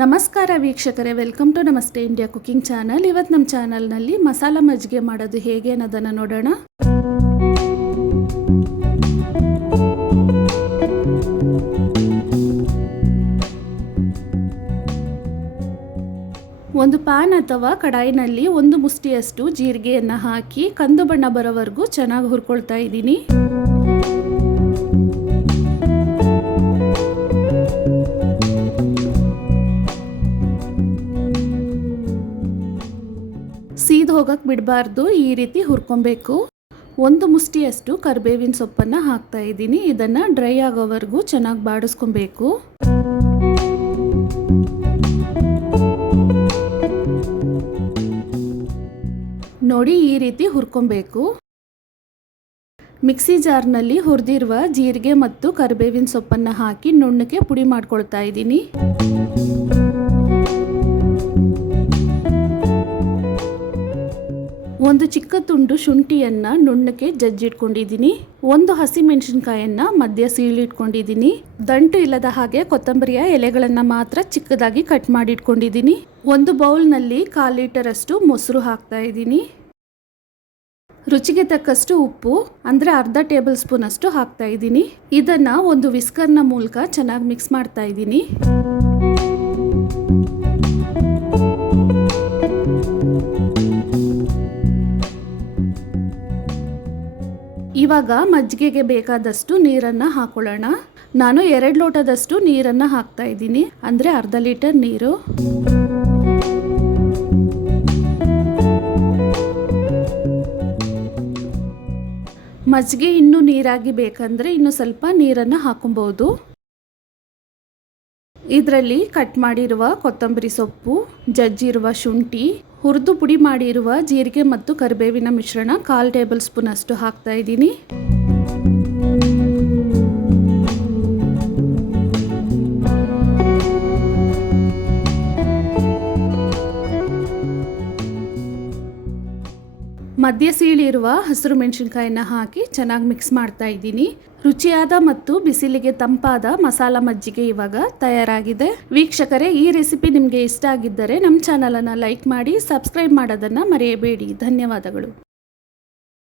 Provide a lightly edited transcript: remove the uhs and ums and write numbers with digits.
ನಮಸ್ಕಾರ ವೀಕ್ಷಕರೇ, welcome to ನಮಸ್ತೆ ಇಂಡಿಯಾ ಕುಕಿಂಗ್ ಚಾನಲ್. ಇವತ್ತು ನಮ್ಮ ಚಾನಲ್ನಲ್ಲಿ ಮಸಾಲ ಮಜ್ಜಿಗೆ ಮಾಡೋದು ಹೇಗೆ ಅನ್ನೋದನ್ನು ನೋಡೋಣ. ಒಂದು ಪ್ಯಾನ್ ಅಥವಾ ಕಡಾಯಿನಲ್ಲಿ ಒಂದು ಮುಷ್ಟಿಯಷ್ಟು ಜೀರಿಗೆಯನ್ನು ಹಾಕಿ ಕಂದು ಬಣ್ಣ ಬರೋವರೆಗೂ ಚೆನ್ನಾಗಿ ಹುರ್ಕೊಳ್ತಾ ಇದ್ದೀನಿ. ಸೀದ್ ಹೋಗಕ್ಕೆ ಬಿಡಬಾರ್ದು, ಈ ರೀತಿ ಹುರ್ಕೊಬೇಕು. ಒಂದು ಮುಷ್ಟಿಯಷ್ಟು ಕರಿಬೇವಿನ ಸೊಪ್ಪನ್ನು ಹಾಕ್ತಾ ಇದ್ದೀನಿ. ಇದನ್ನು ಡ್ರೈ ಆಗೋವರೆಗೂ ಚೆನ್ನಾಗಿ ಬಾಡಿಸ್ಕೊಬೇಕು. ನೋಡಿ, ಈ ರೀತಿ ಹುರ್ಕೊಬೇಕು. ಮಿಕ್ಸಿ ಜಾರ್ನಲ್ಲಿ ಹುರಿದಿರುವ ಜೀರಿಗೆ ಮತ್ತು ಕರಿಬೇವಿನ ಸೊಪ್ಪನ್ನು ಹಾಕಿ ನುಣ್ಣಗೆ ಪುಡಿ ಮಾಡ್ಕೊಳ್ತಾ ಇದ್ದೀನಿ. ಒಂದು ಚಿಕ್ಕ ತುಂಡು ಶುಂಠಿಯನ್ನು ನುಣ್ಣಕ್ಕೆ ಜಜ್ಜಿಟ್ಕೊಂಡಿದ್ದೀನಿ. ಒಂದು ಹಸಿಮೆಣಸಿನಕಾಯನ್ನು ಮಧ್ಯ ಸೀಳಿಟ್ಕೊಂಡಿದ್ದೀನಿ. ದಂಟು ಇಲ್ಲದ ಹಾಗೆ ಕೊತ್ತಂಬರಿಯ ಎಲೆಗಳನ್ನು ಮಾತ್ರ ಚಿಕ್ಕದಾಗಿ ಕಟ್ ಮಾಡಿಟ್ಕೊಂಡಿದ್ದೀನಿ. ಒಂದು ಬೌಲ್ನಲ್ಲಿ 1/4 ಲೀಟರ್ ಅಷ್ಟು ಮೊಸರು ಹಾಕ್ತಾ ಇದ್ದೀನಿ. ರುಚಿಗೆ ತಕ್ಕಷ್ಟು ಉಪ್ಪು ಅಂದರೆ ಅರ್ಧ ಟೇಬಲ್ ಸ್ಪೂನ್ ಅಷ್ಟು ಹಾಕ್ತಾ ಇದ್ದೀನಿ. ಇದನ್ನು ಒಂದು ವಿಸ್ಕರ್ನ ಮೂಲಕ ಚೆನ್ನಾಗಿ ಮಿಕ್ಸ್ ಮಾಡ್ತಾ ಇದ್ದೀನಿ. ಇವಾಗ ಮಜ್ಜಿಗೆಗೆ ಬೇಕಾದಷ್ಟು ನೀರನ್ನು ಹಾಕೊಳ್ಳೋಣ. ನಾನು 2 ಲೋಟದಷ್ಟು ನೀರನ್ನು ಹಾಕ್ತಾ ಇದ್ದೀನಿ, ಅಂದರೆ ಅರ್ಧ ಲೀಟರ್ ನೀರು. ಮಜ್ಜಿಗೆ ಇನ್ನೂ ನೀರಾಗಿ ಬೇಕಂದರೆ ಇನ್ನು ಸ್ವಲ್ಪ ನೀರನ್ನು ಹಾಕೊಬಹುದು. ಇದರಲ್ಲಿ ಕಟ್ ಮಾಡಿರುವ ಕೊತ್ತಂಬರಿ ಸೊಪ್ಪು, ಜಜ್ಜಿರುವ ಶುಂಠಿ, ಹುರಿದು ಪುಡಿ ಮಾಡಿರುವ ಜೀರಿಗೆ ಮತ್ತು ಕರಿಬೇವಿನ ಮಿಶ್ರಣ 1/4 ಟೇಬಲ್ ಸ್ಪೂನ್ ಅಷ್ಟು ಹಾಕ್ತಾ ಇದ್ದೀನಿ. ಮಧ್ಯ ಸೀಳಿರುವ ಹಸಿರು ಮೆಣಸಿನಕಾಯಿನ ಹಾಕಿ ಚೆನ್ನಾಗಿ ಮಿಕ್ಸ್ ಮಾಡ್ತಾ ಇದ್ದೀನಿ. ರುಚಿಯಾದ ಮತ್ತು ಬಿಸಿಲಿಗೆ ತಂಪಾದ ಮಸಾಲ ಮಜ್ಜಿಗೆ ಇವಾಗ ತಯಾರಾಗಿದೆ. ವೀಕ್ಷಕರೇ, ಈ ರೆಸಿಪಿ ನಿಮಗೆ ಇಷ್ಟ ಆಗಿದ್ದರೆ ನಮ್ಮ ಚಾನಲನ್ನು ಲೈಕ್ ಮಾಡಿ, ಸಬ್ಸ್ಕ್ರೈಬ್ ಮಾಡೋದನ್ನು ಮರೆಯಬೇಡಿ. ಧನ್ಯವಾದಗಳು.